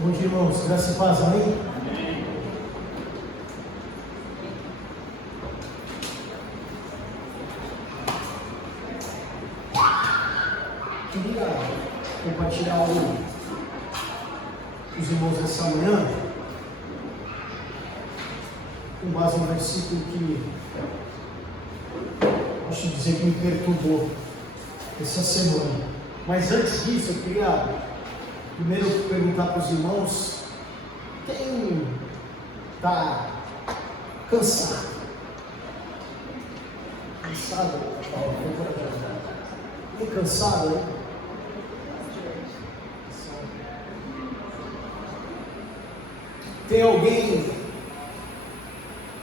Bom dia, irmãos. Graça e paz, amém? Queria compartilhar algo com os irmãos essa manhã, com base no versículo que posso dizer que me perturbou essa semana. Mas antes disso, eu queria primeiro perguntar para os irmãos: quem está cansado? Cansado? Quem cansado, né? Tem alguém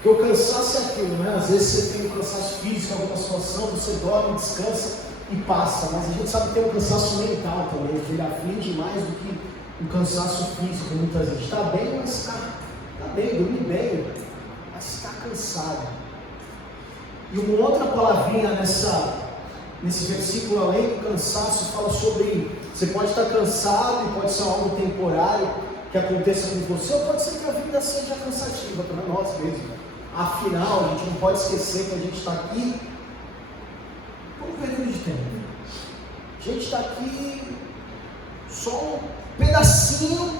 que o cansaço é aquilo, né? Às vezes você tem um cansaço físico em alguma situação, você dorme, descansa e passa, mas a gente sabe que tem um cansaço mental também, que ele aflige mais do que um cansaço físico. Muitas vezes está bem, mas está bem, dorme bem, mas está cansado. E uma outra palavrinha nesse versículo, além do cansaço, fala sobre: você pode estar cansado e pode ser algo temporário que aconteça com você, ou pode ser que a vida seja cansativa para nós mesmos. Afinal, a gente não pode esquecer que a gente está aqui por um período de tempo. A gente está aqui só um pedacinho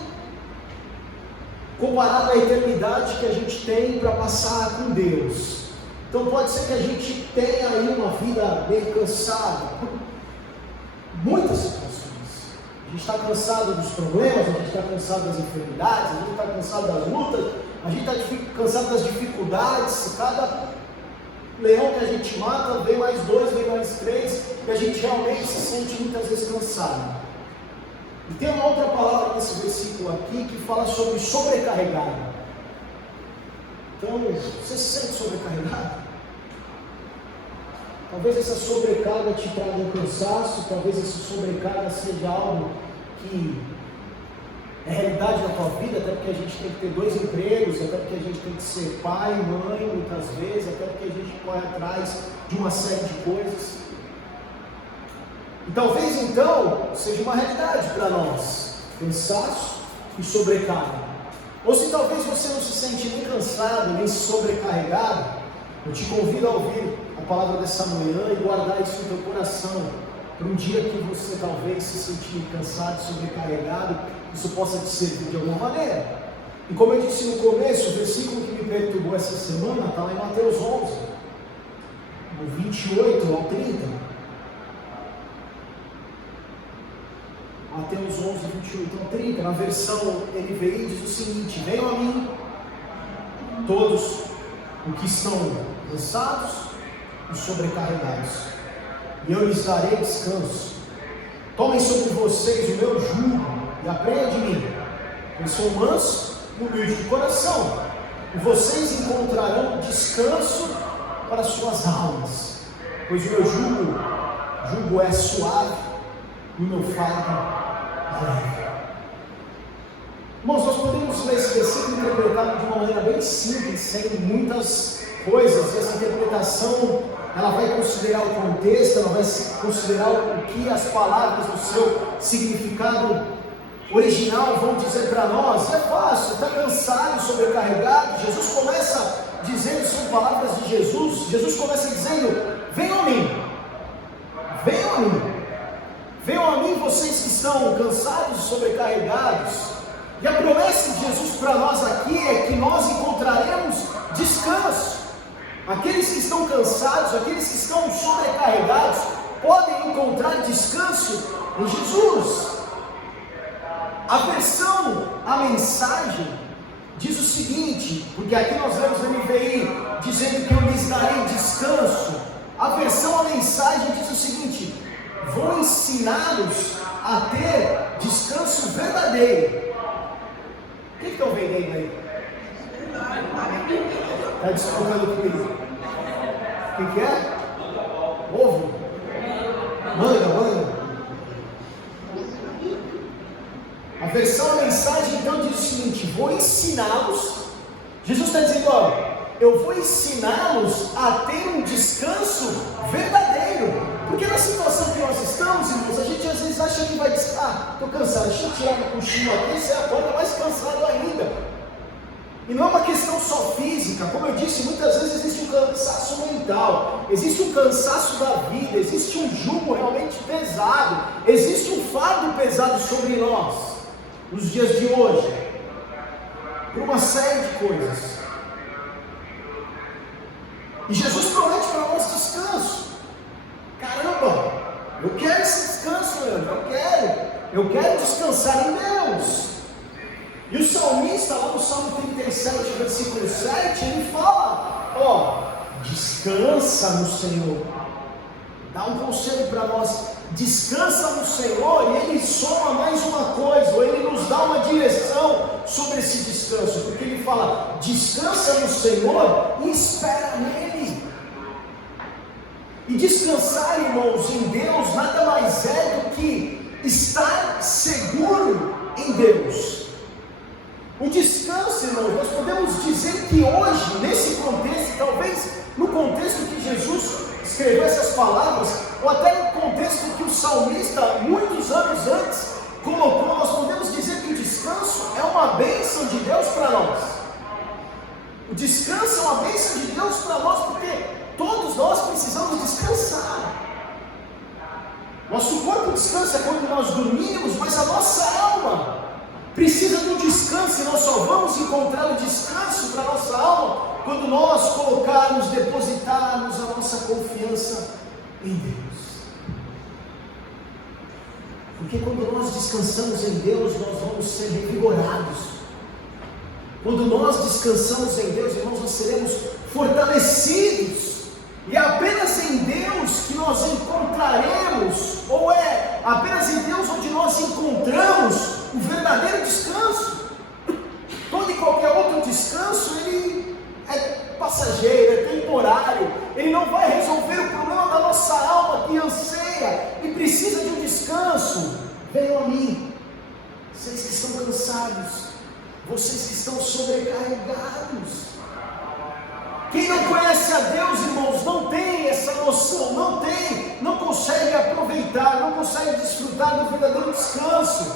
comparado à eternidade que a gente tem para passar com Deus. Então pode ser que a gente tenha aí uma vida meio cansada por muitas situações. A gente está cansado dos problemas, a gente está cansado das enfermidades, a gente está cansado das lutas, a gente está cansado das dificuldades. Cada leão que a gente mata, vem mais 2, vem mais 3, e a gente realmente se sente muitas vezes cansado. E tem uma outra palavra nesse versículo aqui que fala sobre sobrecarregado. Então, você se sente sobrecarregado? Talvez essa sobrecarga te traga um cansaço, talvez essa sobrecarga seja algo que é realidade na tua vida, até porque a gente tem que ter 2 empregos, até porque a gente tem que ser pai, mãe, muitas vezes, até porque a gente corre atrás de uma série de coisas. E talvez então seja uma realidade para nós, cansaço e sobrecarga. Ou se talvez você não se sente nem cansado, nem sobrecarregado, eu te convido a ouvir a palavra dessa manhã e guardar isso no teu coração, para um dia que você talvez se sentir cansado, sobrecarregado, isso possa te servir de alguma maneira. E como eu disse no começo, o versículo que me perturbou essa semana está lá em Mateus 11, do 28 ao 30. Mateus 11, 28 ao 30, na versão NVI diz o seguinte: venham a mim todos os que estão cansados e sobrecarregados, e eu lhes darei descanso. Tomem sobre vocês o meu jugo e aprendam de mim, eu sou manso e humilde de coração, e vocês encontrarão descanso para suas almas, pois o meu jugo é suave e o meu fardo é leve. Irmãos, nós podemos ler esse versículo interpretado de uma maneira bem simples, sem muitas coisas, e essa interpretação ela vai considerar o contexto, ela vai considerar o que as palavras do seu significado original vão dizer para nós. É fácil, está cansado, sobrecarregado. Jesus começa dizendo, são palavras de Jesus, Jesus começa dizendo: venham a mim, venham a mim, venham a mim vocês que estão cansados e sobrecarregados. E a promessa de Jesus para nós aqui é que nós encontraremos descanso. Aqueles que estão cansados, aqueles que estão sobrecarregados, podem encontrar descanso em Jesus. A mensagem diz o seguinte, porque aqui nós vemos no NVI dizendo que eu lhes darei descanso. A mensagem diz o seguinte: vou ensiná-los a ter descanso verdadeiro. O que estão vendendo aí? Está disputando comigo. O que é? Ovo? Manga. A mensagem então diz o seguinte: vou ensiná-los. Jesus está dizendo: eu vou ensiná-los a ter um descanso verdadeiro. Porque na situação que nós estamos, irmãos, a gente às vezes acha que vai dizer, estou cansado, deixa eu tirar meu cochilo aqui, você acorda mais cansado ainda. E não é uma questão só física, como eu disse, muitas vezes existe um cansaço mental, existe um cansaço da vida, existe um jugo realmente pesado, existe um fardo pesado sobre nós, nos dias de hoje, por uma série de coisas. E Jesus promete para nós descanso. Caramba, eu quero esse descanso, eu quero descansar em Deus. E o salmista, lá no Salmo 37, versículo 7, ele fala, descansa no Senhor. Dá um conselho para nós, descansa no Senhor, e ele soma mais uma coisa, ou ele nos dá uma direção sobre esse descanso, porque ele fala, descansa no Senhor e espera nele. E descansar, irmãos, em Deus, nada mais é do que estar seguro em Deus. O descanso, irmãos, nós podemos dizer que hoje, nesse contexto, talvez no contexto que Jesus escreveu essas palavras, ou até no contexto que o salmista, muitos anos antes, colocou, nós podemos dizer que o descanso é uma bênção de Deus para nós. O descanso é uma bênção de Deus para nós, porque todos nós precisamos descansar. Nosso corpo descansa quando nós dormimos, mas a nossa alma precisa de um descanso, e nós só vamos encontrar o descanso para a nossa alma quando nós colocarmos, depositarmos a nossa confiança em Deus. Porque quando nós descansamos em Deus, nós vamos ser revigorados. Quando nós descansamos em Deus, irmãos, nós seremos fortalecidos. E é apenas em Deus que nós encontraremos, ou é apenas em Deus onde nós encontramos o verdadeiro descanso. Todo e qualquer outro descanso, ele é passageiro, é temporário, ele não vai resolver o problema da nossa alma que anseia e precisa de um descanso. Venham a mim, vocês que estão cansados, vocês que estão sobrecarregados. Quem não conhece a Deus, irmãos, não tem essa noção, não consegue aproveitar, não consegue desfrutar do verdadeiro descanso,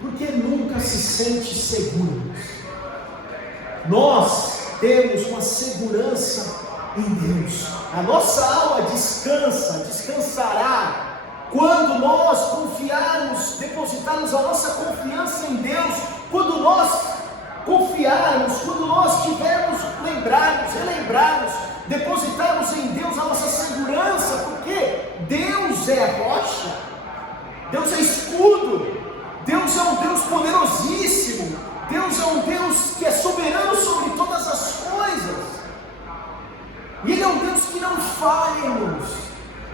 porque nunca se sente seguro. Nós temos uma segurança em Deus, a nossa alma descansará, quando nós confiarmos, depositarmos a nossa confiança em Deus, quando nós confiarmos, quando nós tivermos relembrarmos, depositarmos em Deus a nossa segurança, porque Deus é a rocha, Deus é escudo, Deus é um Deus poderosíssimo, Deus é um Deus que é soberano sobre todas as coisas, e Ele é um Deus que não falha, irmãos,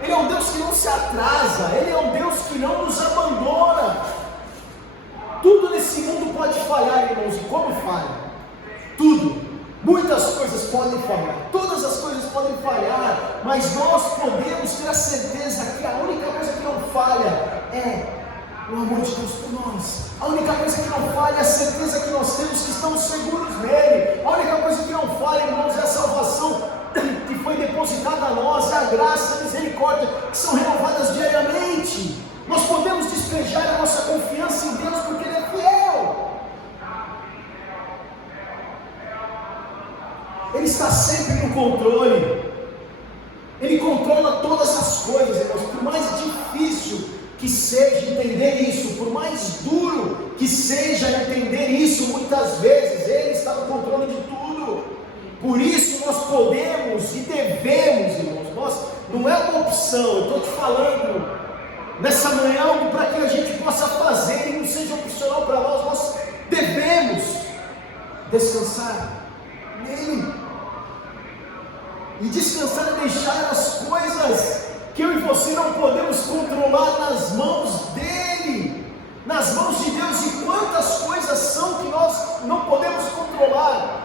Ele é um Deus que não se atrasa, Ele é um Deus que não nos abandona. Tudo nesse mundo pode falhar, irmãos, e como falha? Tudo, muitas coisas podem falhar, todas as coisas podem falhar, mas nós podemos ter a certeza que a única coisa que não falha é o amor de Deus por nós. A única coisa que não falha é a certeza que nós temos que estamos seguros nele. A única coisa que não falha, irmãos, é a salvação que foi depositada a nós, a graça, a misericórdia, que são renovadas diariamente. Nós podemos despejar a nossa confiança em Deus porque Ele é fiel. Ele está sempre no controle. Ele controla todas as coisas, irmãos. Por mais difícil que seja entender isso, por mais duro que seja entender isso, muitas vezes Ele está no controle de tudo. Por isso nós podemos e devemos, irmãos, não é uma opção, eu estou te falando nessa manhã algo para que a gente possa fazer e não seja opcional para nós devemos descansar nele. E descansar é deixar as coisas que eu e você não podemos controlar nas mãos dele, nas mãos de Deus. E quantas coisas são que nós não podemos controlar?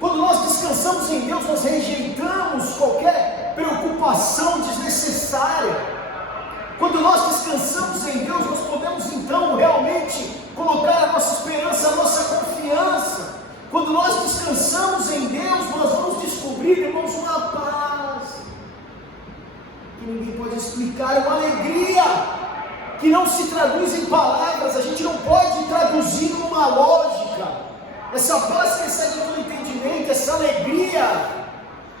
Quando nós descansamos em Deus, nós rejeitamos qualquer preocupação desnecessária. Quando nós descansamos em Deus, nós podemos então realmente colocar a nossa esperança, a nossa confiança Quando nós descansamos em Deus, nós vamos descobrir, irmãos, uma paz que ninguém pode explicar, uma alegria que não se traduz em palavras, a gente não pode traduzir numa lógica. Essa paz que excede todo entendimento, essa alegria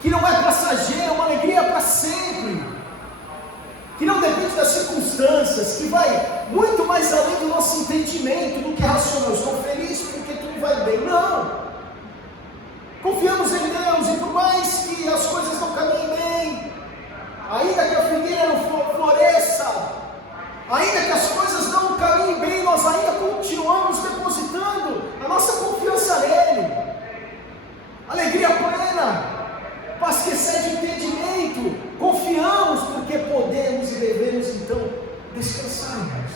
que não é passageira, uma alegria para sempre, que não depende das circunstâncias, que vai muito mais além do nosso entendimento, do que é racional. Estou feliz porque tudo vai bem. Não! Confiamos em Deus, e por mais que as coisas não caminhem bem, ainda que a figueira não floresça, ainda que as coisas não caminhem bem, nós ainda continuamos depositando a nossa confiança nele. Alegria plena, paz que excede entendimento, confiamos porque podemos e devemos então descansar, irmãos.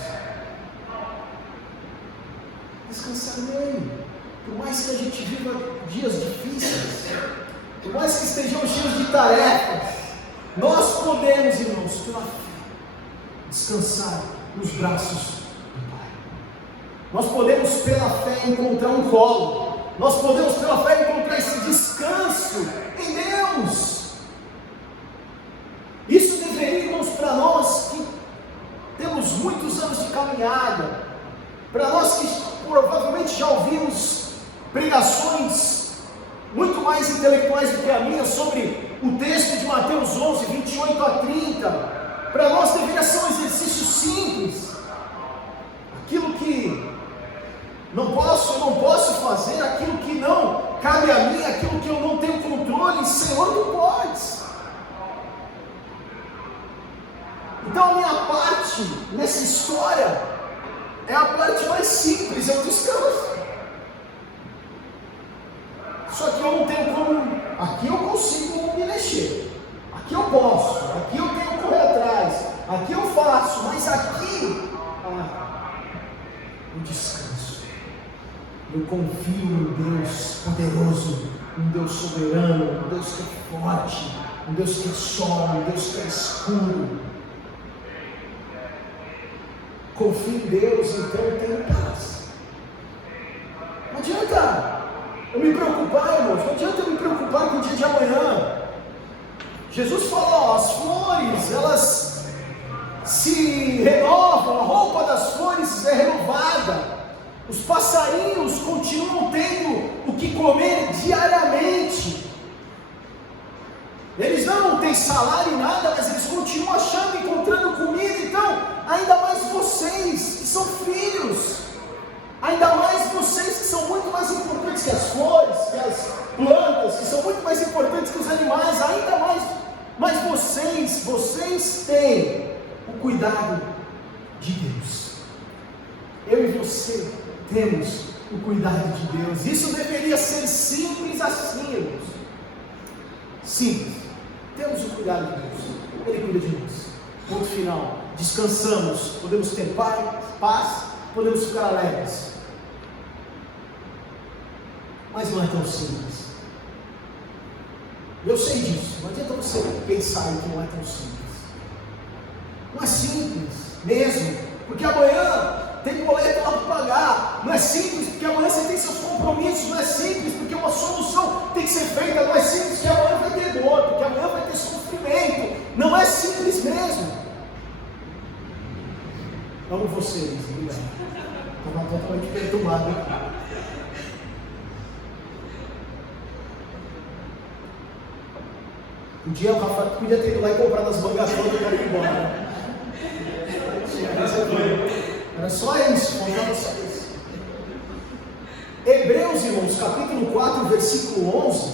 Descansar nele. Por mais que a gente viva dias difíceis, por mais que estejamos cheios de tarefas, nós podemos, irmãos, pela fé, descansar nos braços do Pai. Nós podemos pela fé encontrar um colo. Nós podemos pela fé encontrar esse descanso em Deus. Isso deveria, irmãos, para nós que temos muitos anos de caminhada, para nós que provavelmente já ouvimos pregações muito mais intelectuais do que a minha sobre o texto de Mateus 11, 28 a 30, para nós deveria ser um exercício simples. Aquilo que eu não posso fazer, aquilo que não cabe a mim, aquilo que eu não tenho controle, Senhor, tu podes. Então a minha parte nessa história é a parte mais simples, é o descanso. Só que eu não tenho como, aqui eu consigo me mexer, aqui eu posso, aqui eu tenho que correr atrás, aqui eu faço, mas aqui, eu descanso. Eu confio em Deus poderoso, um Deus soberano, um Deus que é forte, um Deus que é sol, um Deus que é escuro. Confio em Deus, então eu tenho paz. Não adianta eu me preocupar, irmãos, não adianta eu me preocupar com o dia de amanhã. Jesus falou, as flores, elas se renovam, a roupa das flores é renovada. Os passarinhos continuam tendo o que comer diariamente. Eles não têm salário e nada, mas eles continuam achando, encontrando comida. Então, ainda mais vocês que são filhos, ainda mais vocês que são muito mais importantes que as flores, que as plantas, que são muito mais importantes que os animais, ainda mais vocês têm o cuidado de Deus. Eu e você temos o cuidado de Deus. Isso deveria ser simples assim, irmãos. Simples. Temos o cuidado de Deus. Ele cuida de nós. Ponto final. Descansamos. Podemos ter paz. Podemos ficar alegres. Mas não é tão simples. Eu sei disso. Não adianta você pensar que não é tão simples. Não é simples mesmo. Porque amanhã tem boleto lá para pagar. Não é simples porque amanhã você tem seus compromissos. Não é simples porque uma solução tem que ser feita. Não é simples porque amanhã vai ter dor, porque amanhã vai ter sofrimento. Não é simples mesmo. Amo vocês, obrigado. Estava totalmente perturbado. O Rafa podia ter ido lá e comprado as mangas todas e eu ir embora. Era só isso, faltava só isso. Hebreus, irmãos, capítulo 4, versículo 11.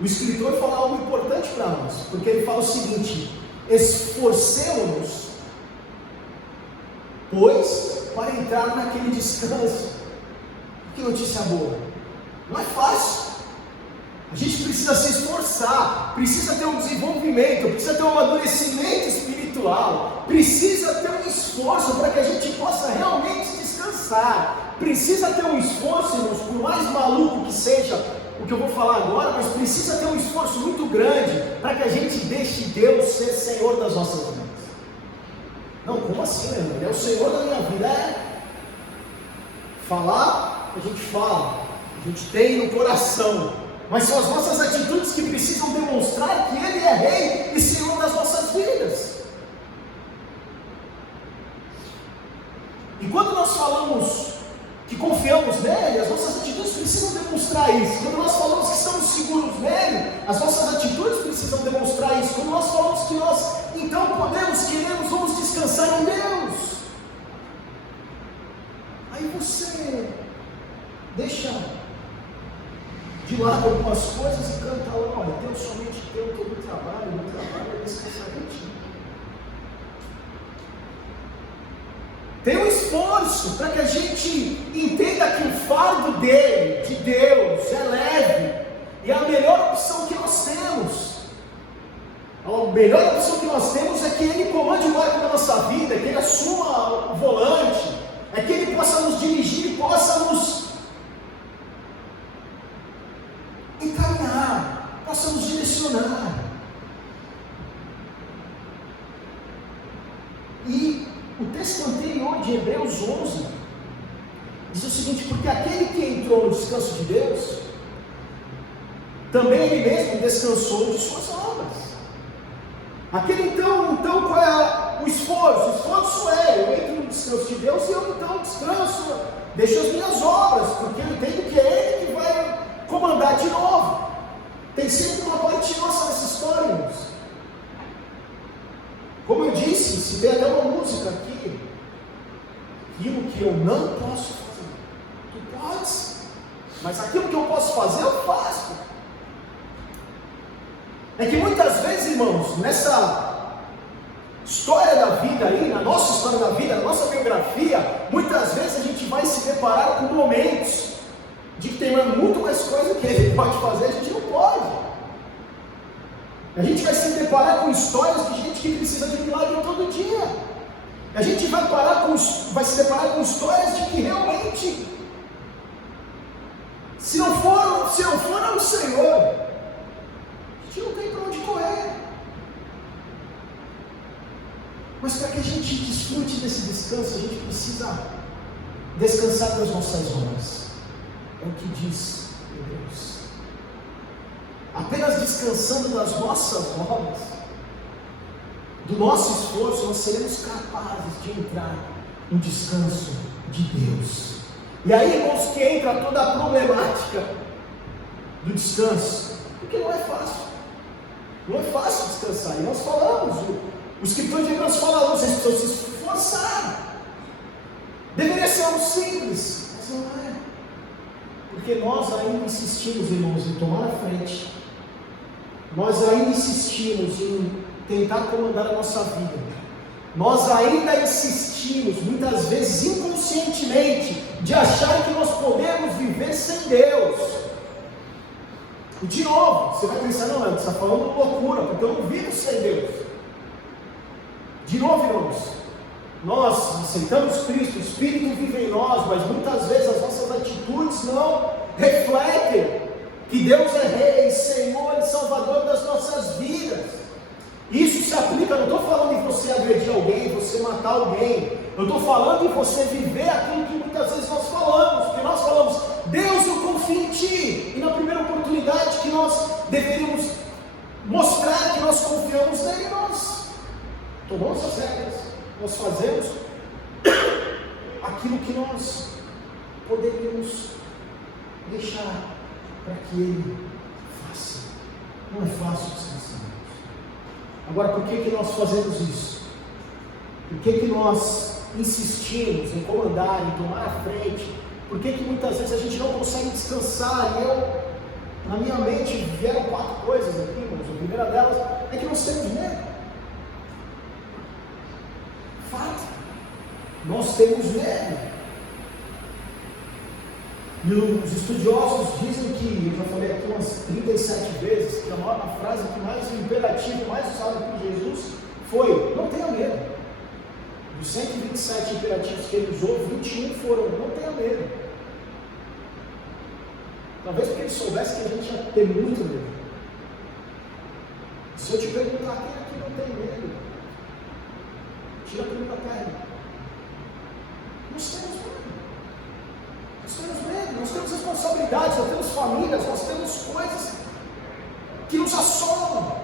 O escritor fala algo importante para nós, porque ele fala o seguinte: esforcemos-nos, pois, para entrar naquele descanso. Que notícia boa! Não é fácil. A gente precisa se esforçar, precisa ter um desenvolvimento, precisa ter um amadurecimento espiritual, precisa ter um esforço para que a gente possa realmente descansar. Precisa ter um esforço, irmãos, por mais maluco que seja o que eu vou falar agora, mas precisa ter um esforço muito grande para que a gente deixe Deus ser Senhor das nossas vidas. Não, como assim, meu irmão? Ele é o Senhor da minha vida. Falar, a gente fala. a gente tem no coração, mas são as nossas atitudes que precisam demonstrar que Ele é Rei e Senhor das nossas vidas. E quando nós falamos que confiamos nele, as nossas atitudes precisam demonstrar isso. Quando nós falamos que estamos seguros nele, as nossas atitudes precisam demonstrar isso. Quando nós falamos que nós então podemos, queremos, vamos descansar em Deus, aí você deixa de lado algumas coisas e canta lá: olha, Deus, somente Deus, todo o trabalho, meu trabalho é descansar em Ti. Tem um esforço para que a gente entenda que o fardo dele, de Deus, é leve, e a melhor opção que nós temos, a melhor opção que nós temos é que Ele comande o barco da nossa vida, que Ele assuma o volante, é que Ele possa nos dirigir, possa nos encaminhar, possa nos direcionar. E o texto anterior de Hebreus 11 diz o seguinte: porque aquele que entrou no descanso de Deus, também ele mesmo descansou de suas obras. Aquele então qual é o esforço? O esforço é: eu entro no descanso de Deus e eu então descanso, deixo as minhas obras, porque eu entendo que é Ele que vai comandar de novo. Tem sempre uma parte nossa nessa história, irmãos. Como eu disse, se tem até uma música aqui: aquilo que eu não posso fazer, tu podes, mas aquilo que eu posso fazer, eu faço. É que muitas vezes, irmãos, nessa história da vida aí, na nossa história da vida, na nossa biografia, muitas vezes a gente vai se deparar com momentos de que tem muito mais coisa que a gente pode fazer, a gente não pode. A gente vai se deparar com histórias de gente que precisa de milagre todo dia. A gente vai se deparar com histórias de que realmente, se não for o Senhor, a gente não tem para onde correr. Mas para que a gente desfrute desse descanso, a gente precisa descansar das nossas obras. É o que diz Deus. Apenas descansando das nossas obras, do nosso esforço, nós seremos capazes de entrar no descanso de Deus. E aí, irmãos, que entra toda a problemática do descanso, porque não é fácil. Não é fácil descansar. E nós falamos, o escritor de Hebreus fala: vocês precisam se esforçar. Deveria ser algo simples, mas não é. Porque nós ainda insistimos, irmãos, em tomar a frente. Nós ainda insistimos em tentar comandar a nossa vida. Nós ainda insistimos, muitas vezes inconscientemente, de achar que nós podemos viver sem Deus. E de novo, você vai pensar: não, você está falando loucura, porque eu não vivo sem Deus. De novo, irmãos, nós aceitamos Cristo, o Espírito vive em nós, mas muitas vezes as nossas atitudes não refletem que Deus é Rei, Senhor e Salvador das nossas vidas. Isso se aplica, não estou falando em você agredir alguém, você matar alguém. Eu estou falando em você viver aquilo que muitas vezes nós falamos. Porque nós falamos: Deus, eu confio em Ti. E na primeira oportunidade que nós deveríamos mostrar que nós confiamos nele, nós tomamos as regras, nós fazemos aquilo que nós poderíamos deixar para que Ele faça. Não é fácil descansar. Agora, por que nós fazemos isso? Por que nós insistimos em comandar, em tomar a frente? Por que muitas vezes a gente não consegue descansar? E na minha mente vieram 4 coisas aqui, irmãos. A primeira delas é que nós temos medo. Fato. Nós temos medo. E os estudiosos dizem que, eu já falei aqui umas 37 vezes, que a frase que mais, o imperativo mais usado por Jesus foi: não tenha medo. Dos 127 imperativos que ele usou, 21 foram: não tenha medo. Talvez porque ele soubesse que a gente ia ter muito medo. Se eu te perguntar: quem aqui não tem medo? Tira a pergunta da terra. Nós temos medo. Nós temos medo, nós temos responsabilidades, nós temos famílias, nós temos coisas que nos assolam.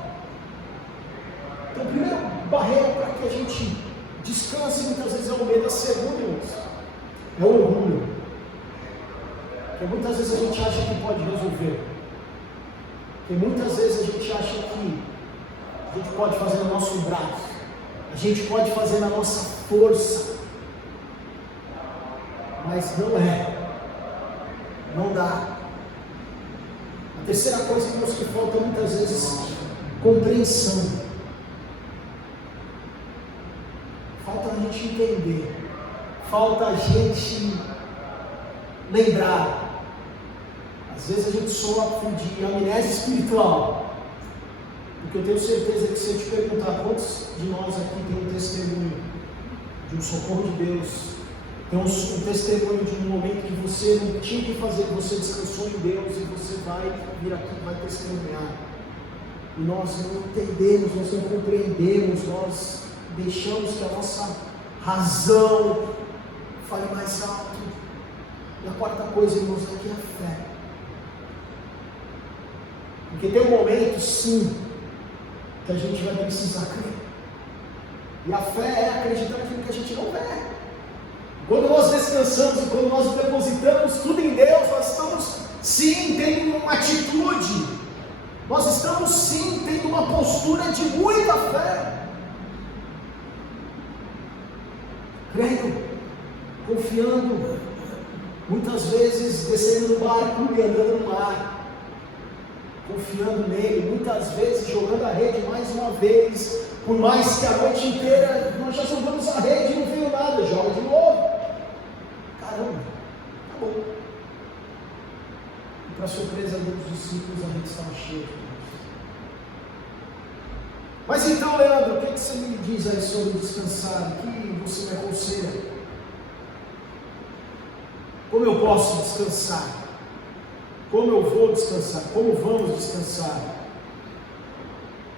Então, a primeira barreira para que a gente descanse muitas vezes é o medo. A segunda, irmãos, é o orgulho. Porque muitas vezes a gente acha que pode resolver. Porque muitas vezes a gente acha que a gente pode fazer no nosso braço, a gente pode fazer na nossa força, mas não é, não dá. A terceira coisa que falta muitas vezes, compreensão. Falta a gente entender, falta a gente lembrar. Às vezes a gente sofre de amnésia espiritual, porque eu tenho certeza que se eu te perguntar quantos de nós aqui tem um testemunho de um socorro de Deus, tem um testemunho de um momento que você não tinha que fazer, que você descansou em Deus e você vai vir aqui e vai testemunhar. E nós não entendemos, nós não compreendemos, nós deixamos que a nossa razão fale mais alto. E a quarta coisa, irmãos, aqui é a fé. Porque tem um momento, sim, que a gente vai precisar crer. E a fé é acreditar naquilo que a gente não vê. Quando nós descansamos e quando nós depositamos tudo em Deus, nós estamos sim tendo uma atitude, nós estamos sim tendo uma postura de muita fé. Crendo, confiando, muitas vezes descendo no barco e andando no mar. Confiando nele, muitas vezes jogando a rede mais uma vez, por mais que a noite inteira nós já jogamos a rede e não veio nada, joga de novo. Caramba, acabou. E para surpresa dos discípulos, a rede estava cheia de peixes. Mas então, Leandro, o que você me diz aí sobre descansar? O que você me aconselha? Como eu posso descansar? Como eu vou descansar? Como vamos descansar?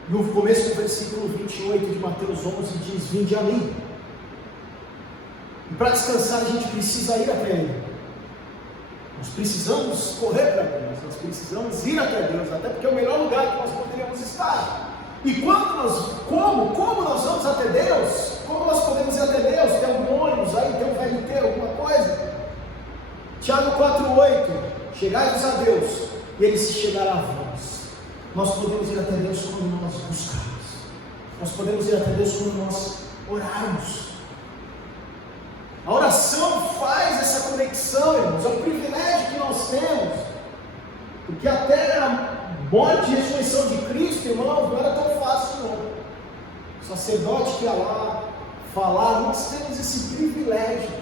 No começo do versículo 28 de Mateus 11 diz: vinde a mim. E para descansar a gente precisa ir até Ele. Nós precisamos correr para Deus, nós precisamos ir até Deus, até porque é o melhor lugar que nós poderíamos estar. E como nós vamos até Deus? Como nós podemos ir até Deus? Tem algum ônibus aí, tem um VLT, alguma coisa? Tiago 4,8: chegai-vos a Deus, e Ele se chegará a vós. Nós podemos ir até Deus quando nós buscarmos. Nós podemos ir até Deus quando nós orarmos. A oração faz essa conexão, irmãos. É um privilégio que nós temos. Porque até a morte e ressurreição de Cristo, irmãos, não era tão fácil, não. O sacerdote que ia lá falar, nós temos esse privilégio.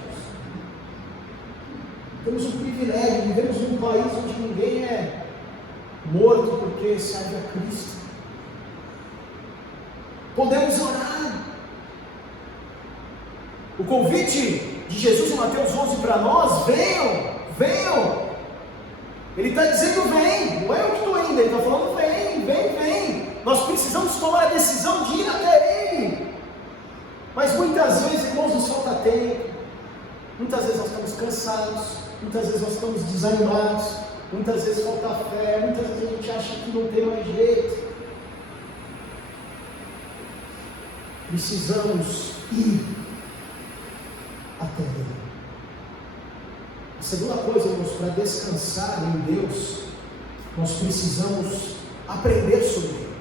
Temos um privilégio, vivemos num país onde ninguém é morto porque serve a Cristo. Podemos orar. O convite de Jesus em Mateus 11 para nós: venham. Ele está dizendo vem, não é eu que estou indo, ele está falando vem. Nós precisamos tomar a decisão de ir até Ele. Mas muitas vezes, irmãos, nos falta tempo. Muitas vezes nós estamos cansados. Muitas vezes nós estamos desanimados, muitas vezes falta fé, muitas vezes a gente acha que não tem mais jeito. Precisamos ir até Ele. A segunda coisa, irmãos, para descansar em Deus, nós precisamos aprender sobre Ele.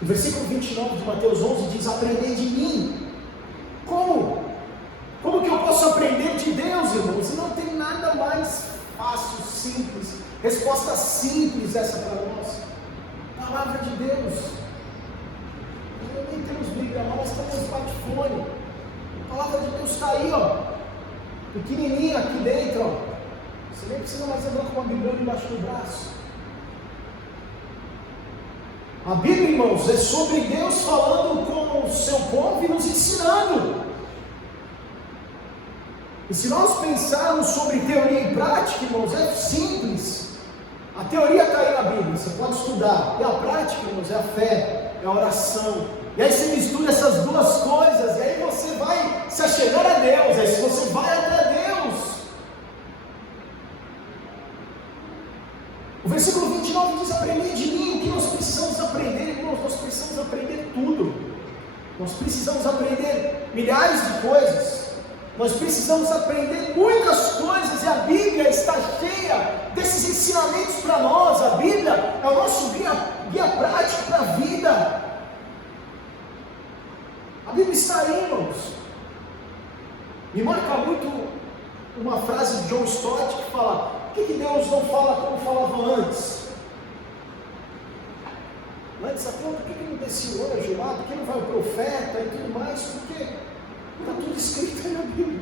O versículo 29 de Mateus 11 diz: aprendei de mim. Como? Como que eu posso aprender de Deus, irmãos? Não tem nada mais fácil, simples, resposta simples essa para nós. Palavra de Deus. Nós nem temos Bíblia, nós temos smartphone. A palavra de Deus está aí, ó, pequenininha aqui dentro, ó. Você nem precisa mais andar com uma Bíblia embaixo do braço. A Bíblia, irmãos, é sobre Deus falando com o seu povo e nos ensinando. E se nós pensarmos sobre teoria e prática, irmãos, é simples. A teoria está aí na Bíblia, você pode estudar. E a prática, irmãos, é a fé, é a oração. E aí você mistura essas duas coisas, e aí você vai se achegar a Deus. Aí você vai até Deus. Nós precisamos aprender milhares de coisas. Nós precisamos aprender muitas coisas, e a Bíblia está cheia desses ensinamentos para nós. A Bíblia é o nosso guia prático para a vida. A Bíblia está aí, irmãos. Me marca muito uma frase de John Stott que fala: por que Deus não fala como falava antes? Antes, por que não descia o anjo lá? Por que não vai o profeta e tudo mais? Porque está tudo escrito aí na Bíblia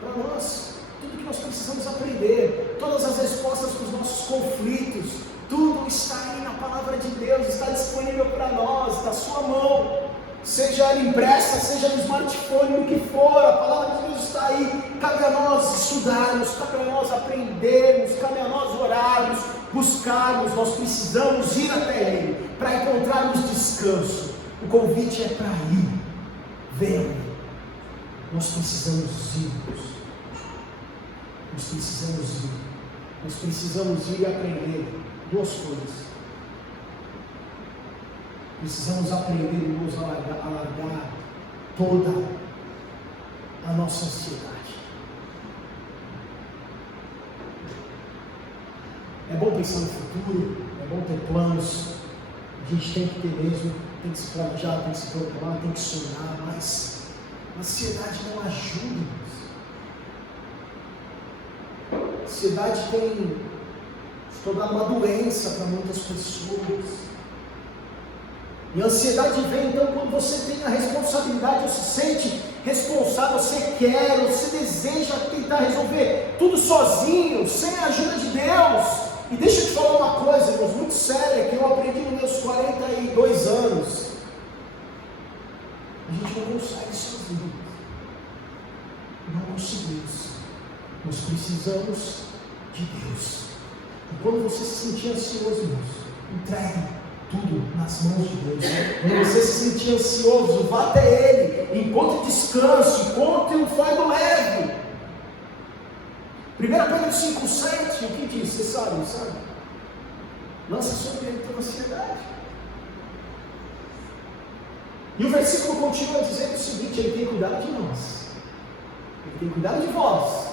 para nós. Tudo que nós precisamos aprender, todas as respostas para os nossos conflitos, tudo está aí na palavra de Deus, está disponível para nós, na sua mão. Seja ela impressa, seja no smartphone, no que for, a palavra de Deus está aí. Cabe a nós estudarmos, cabe a nós aprendermos, cabe a nós orarmos, buscarmos. Nós precisamos ir até Ele para encontrarmos descanso. O convite é para ir. Venha. Nós precisamos ir. Nós precisamos ir. Nós precisamos ir e aprender duas coisas. Precisamos aprender a largar toda a nossa ansiedade. É bom pensar no futuro, é bom ter planos, a gente tem que ter mesmo, tem que se planejar, tem que se programar, tem que sonhar, mas a ansiedade não ajuda. A ansiedade tem se tornado uma doença para muitas pessoas. E a ansiedade vem então quando você tem a responsabilidade, você se sente responsável, você quer, você deseja tentar resolver tudo sozinho, sem a ajuda de Deus. E deixa eu te falar uma coisa, irmãos, muito séria, que eu aprendi nos meus 42 anos. A gente não consegue sozinho. Não conseguimos. Nós precisamos de Deus. E quando você se sentir ansioso, irmãos, entregue tudo nas mãos de Deus. Quando você se sentir ansioso, vá até Ele, encontre descanso, encontre um fardo leve. 1 Pedro 5,7, o que diz? Você sabe, não sabe? Lança sobre Ele toda a ansiedade. E o versículo continua dizendo o seguinte: Ele tem cuidado de nós, Ele tem cuidado de vós.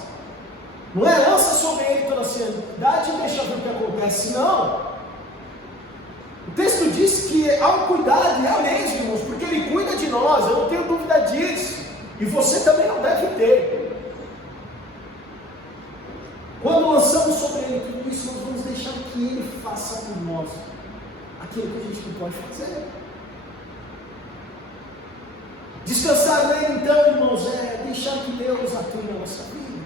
Não é lança sobre Ele toda a ansiedade e deixa ver o que acontece, não. O texto diz que há um cuidado, e é mesmo, irmãos, porque Ele cuida de nós, eu não tenho dúvida disso, e você também não deve ter. Quando lançamos sobre Ele tudo isso, nós vamos deixar que Ele faça por nós aquilo que a gente não pode fazer. Descansar nele, então, irmãos, é deixar que Deus atue na nossa vida.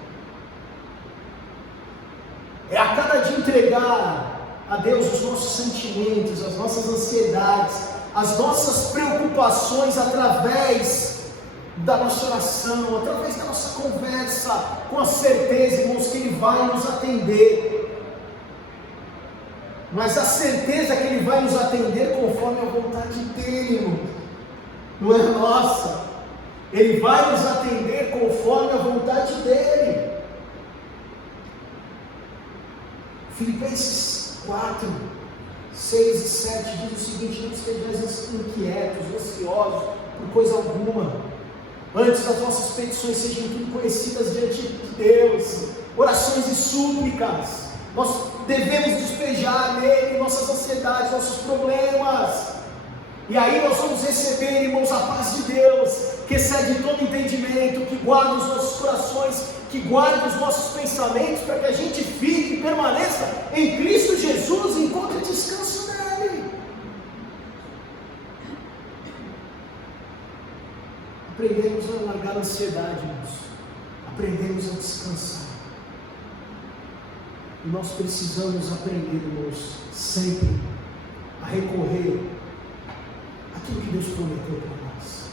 É a cada dia entregar a Deus os nossos sentimentos, as nossas ansiedades, as nossas preocupações através da nossa oração, através da nossa conversa, com a certeza, irmãos, que Ele vai nos atender. Mas a certeza que Ele vai nos atender conforme a vontade dEle, irmão, não é nossa. Ele vai nos atender conforme a vontade dEle. Filipenses 4, 6 e 7 diz o seguinte: não estejais inquietos, ansiosos por coisa alguma, antes as vossas petições sejam tudo conhecidas diante de Deus, orações e súplicas. Nós devemos despejar nele nossas ansiedades, nossos problemas, e aí nós vamos receber, irmãos, a paz de Deus, que excede todo entendimento, que guarda os nossos corações, que guarda os nossos pensamentos, para que a gente fique e permaneça em Cristo Jesus e encontre descanso nele. Aprendemos a largar a ansiedade, irmãos. Aprendemos a descansar. E nós precisamos aprender, irmãos, sempre a recorrer àquilo que Deus prometeu para nós.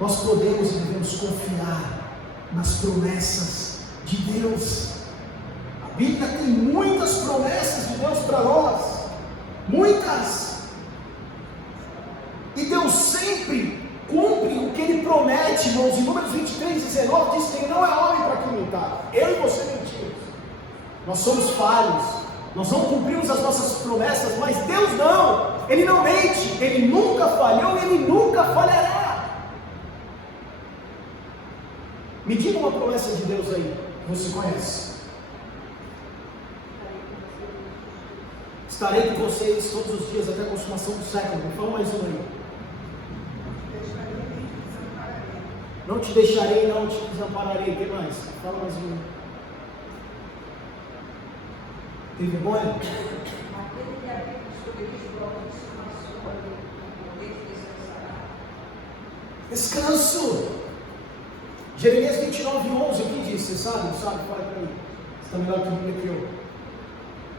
Nós podemos e devemos confiar nas promessas de Deus. A Bíblia tem muitas promessas de Deus para nós, muitas, e Deus sempre cumpre o que Ele promete, irmãos. Em Números 23, 19 diz que Ele não é homem para que mentar. Eu e você mentimos, nós somos falhos, nós não cumprimos as nossas promessas, mas Deus não. Ele não mente, Ele nunca falhou, Ele nunca falhará. Me diga uma promessa de Deus aí, que você conhece. Estarei com vocês todos os dias até a consumação do século. Me fala mais uma aí. Não te deixarei, não te desampararei. O que mais? Fala mais uma. Tem vergonha? Descanso. Jeremias 29:11, o que diz? Você sabe? Não sabe? Fala para mim. Você está melhor que mim aqui, ó.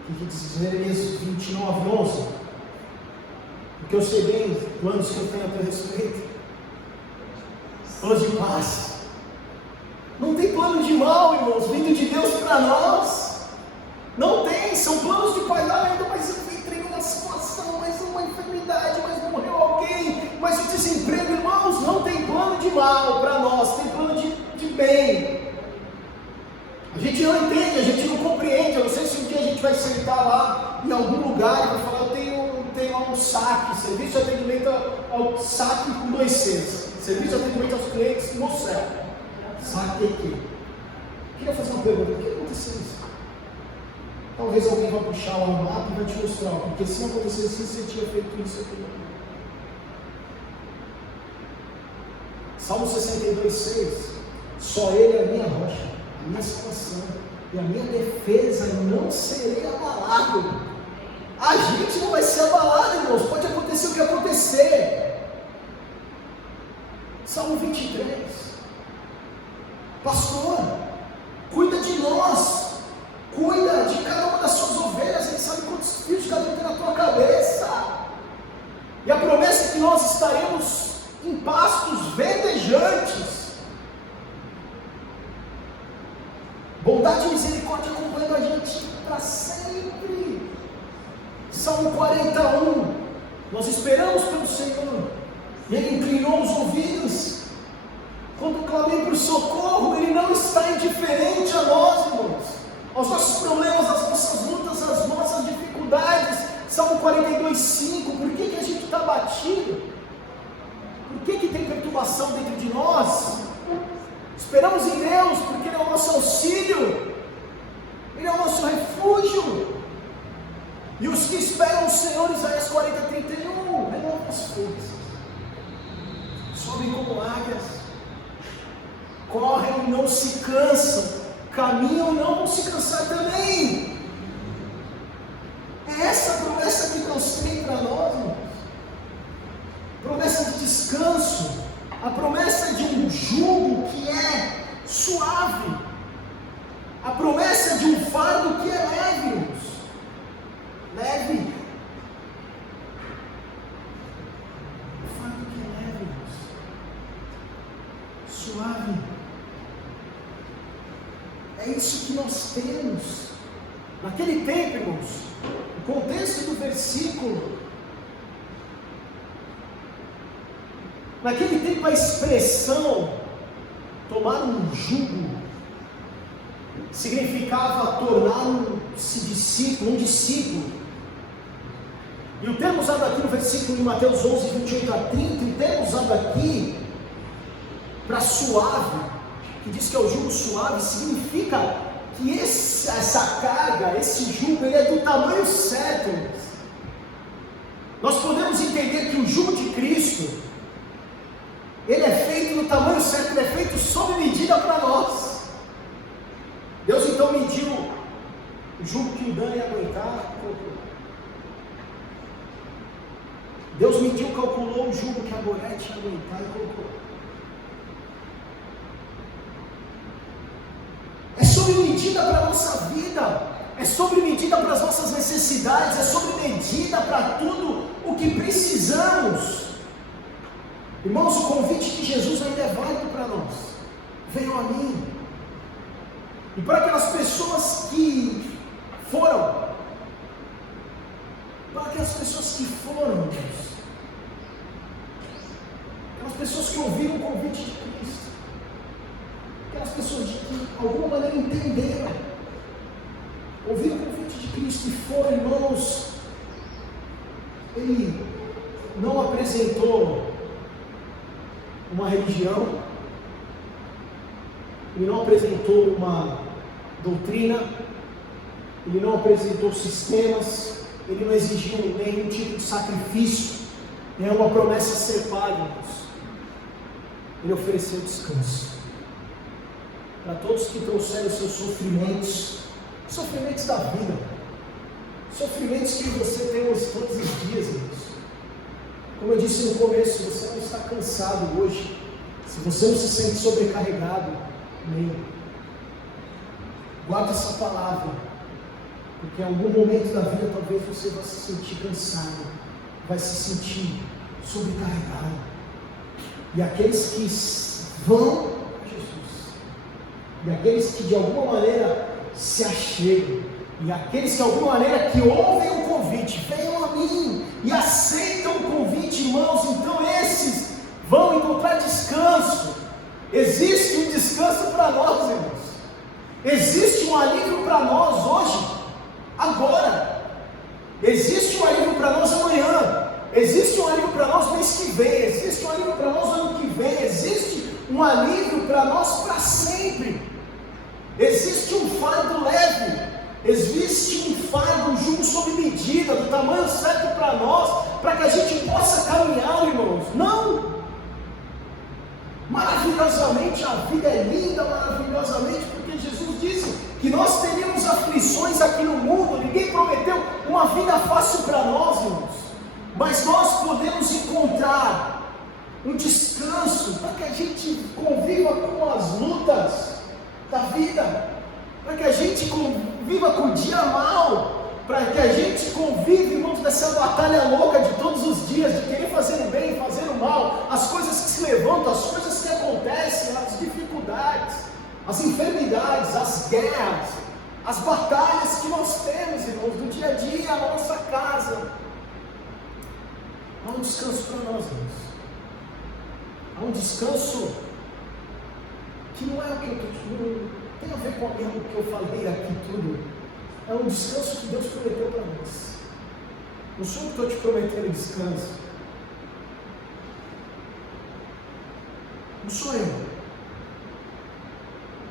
O que diz Jeremias 29:11? Porque eu sei bem os planos que eu tenho a teu respeito. Planos de paz. Não tem plano de mal, irmãos, vindo de Deus para nós. Não tem, são planos de paz. Ainda mais eu entrei numa situação, mais uma enfermidade, mas morreu alguém, mais um desemprego. Irmãos, não tem plano de mal para nós, tem plano de bem. A gente não entende, a gente não compreende. Eu não sei se um dia a gente vai sentar lá em algum lugar e vai falar, eu tenho lá um saque, serviço de atendimento ao saque com 2 Cs, serviço de atendimento aos clientes no céu. Saque aqui. Eu queria fazer uma pergunta, o que aconteceu isso? Talvez alguém vai puxar lá o mapa e vai te mostrar, porque se não acontecesse isso, você tinha feito isso aqui. Salmo 62:6, só Ele é a minha rocha, a minha salvação e a minha defesa, não serei abalado. A gente não vai ser abalado, irmãos, pode acontecer o que acontecer. Salmo 23, pastor, cuida de nós, cuida de cada uma das suas ovelhas, Ele sabe quantos fios cada um tem na tua cabeça, e a promessa é que nós estaremos em pastos verdejantes, bondade e misericórdia acompanhando a gente para sempre. Salmo 41, nós esperamos pelo Senhor, e Ele inclinou os ouvidos, quando clamei por socorro, Ele não está indiferente a nós, irmãos, aos nossos problemas, às nossas lutas, às nossas dificuldades. Salmo 42:5, por que a gente está batido? Por que tem perturbação dentro de nós? Esperamos em Deus, porque Ele é o nosso auxílio, Ele é o nosso refúgio. E os que esperam o Senhor, Isaías 40:31, renovam as forças, sobem como águias, correm e não se cansam, caminham e não vão se cansar também. É essa a promessa que Deus tem para nós, irmãos. Promessa de descanso, a promessa de um jugo que é suave, a promessa de um fardo que é leve, irmãos. Leve, o fardo que é leve, irmãos. Suave. É isso que nós temos. Naquele tempo, irmãos, o contexto do versículo, naquele tempo a expressão tomar um jugo significava tornar-se discípulo, um discípulo. E o termo usado aqui no versículo de Mateus 11:28-30, o termo usado aqui para suave, que diz que é o jugo suave, significa que essa carga, esse jugo, ele é do tamanho certo. Nós podemos entender que o jugo de Cristo, ele é feito no tamanho certo, ele é feito sob medida para nós. Deus então mediu o jugo que o Dani ia aguentar, Deus mediu, calculou o jugo que a Gorete ia aguentar e colocou. É sob medida para a nossa vida, é sobre medida para as nossas necessidades, é sobre medida para tudo o que precisamos. Irmãos, o convite de Jesus ainda é válido para nós. Venham a mim. E para aquelas pessoas que foram, Deus, aquelas pessoas que ouviram o convite de Cristo, aquelas pessoas que de alguma maneira entenderam, ouviram o convite de Cristo e foram, irmãos, Ele não apresentou uma religião, ele não apresentou uma doutrina, ele não apresentou sistemas, ele não exigiu nenhum tipo de sacrifício, nenhuma promessa a ser paga, irmãos. Ele ofereceu descanso para todos que trouxeram seus sofrimentos da vida, sofrimentos que você tem todos os dias, irmãos. Como eu disse no começo, se você não está cansado hoje, se você não se sente sobrecarregado, guarde essa palavra, porque em algum momento da vida talvez você vai se sentir cansado, vai se sentir sobrecarregado. E aqueles que vão a Jesus, e aqueles que de alguma maneira se achegam, e aqueles que de alguma maneira que ouvem o convite, venham a mim e aceitam o convite, irmãos, então esses vão encontrar descanso. Existe um descanso para nós, irmãos. Existe um alívio para nós hoje, agora. Existe um alívio para nós amanhã. Existe um alívio para nós mês que vem. Existe um alívio para nós ano que vem. Existe um alívio para nós para sempre. Existe um fardo leve. Existe um fardo, um jugo sob medida, do tamanho certo para nós, para que a gente possa caminhar, irmãos. Não! Maravilhosamente, a vida é linda, maravilhosamente, porque Jesus disse que nós teríamos aflições aqui no mundo. Ninguém prometeu uma vida fácil para nós, irmãos, mas nós podemos encontrar um descanso para que a gente conviva com as lutas da vida, para que a gente conviva com o dia mal, para que a gente convive, irmãos, nessa batalha louca de todos os dias, de querer fazer o bem e fazer o mal, as coisas que se levantam, as coisas que acontecem, as dificuldades, as enfermidades, as guerras, as batalhas que nós temos, irmãos, do dia a dia, na nossa casa. Há um descanso para nós, irmãos. Há um descanso que não é o que não tem a ver com o que eu falei aqui tudo. É um descanso que Deus prometeu para nós. Não sou eu que estou te prometendo descanso. Não sou eu.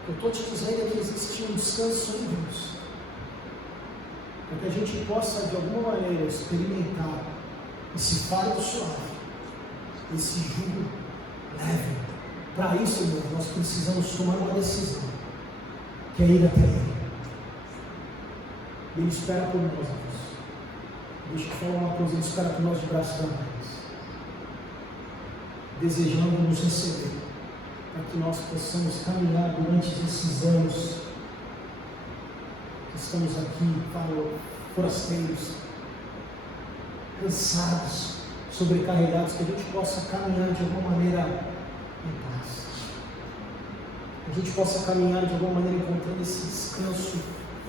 Eu estou te dizendo que existe um descanso em Deus, para que a gente possa de alguma maneira experimentar esse fardo suave, esse jugo leve. Para isso, irmão, nós precisamos tomar uma decisão, que é ir até Ele. Ele espera por nós, irmãos. Deixa eu te falar uma coisa, Ele espera por nós de braços abertos, desejando nos receber, para que nós possamos caminhar durante esses anos que estamos aqui, forasteiros, cansados, sobrecarregados, que a gente possa caminhar de alguma maneira em paz, que a gente possa caminhar de alguma maneira encontrando esse descanso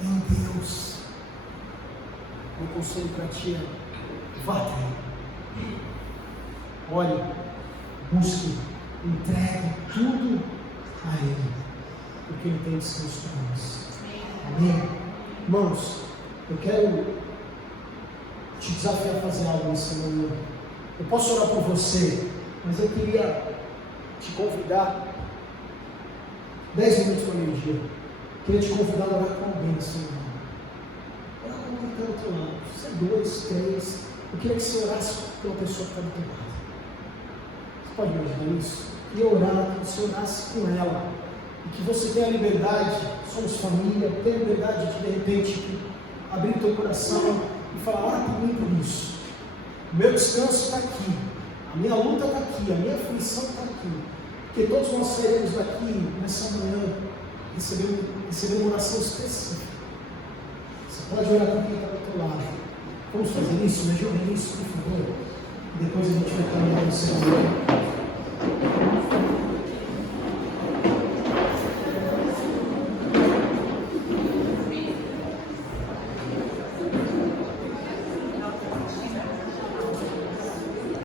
em Deus. Meu conselho para ti é: vá até Ele. Olhe, busque, entregue tudo a Ele, porque Ele tem descanso para nós. Amém? Irmãos, eu quero te desafiar a fazer algo nessa manhã. Eu posso orar por você, mas eu queria te convidar 10 minutos para o meio-dia. Queria te convidar a orar com alguém nessa manhã. Orar com alguém que está do teu lado. Você é 2, 3. Eu queria que você orasse pela pessoa que está do teu lado. Você pode imaginar isso? Eu queria orar, que você orasse com ela. E que você tenha liberdade, somos família, tenha liberdade de repente abrir o teu coração e falar: ora por mim por isso. O meu descanso está aqui, a minha luta está aqui, a minha aflição está aqui. Porque todos nós sairemos daqui nessa manhã recebendo uma oração específica. Você pode orar com quem está do teu lado. Vamos fazer isso? Me ajude nisso, por favor. E depois a gente vai caminhar no Senhor.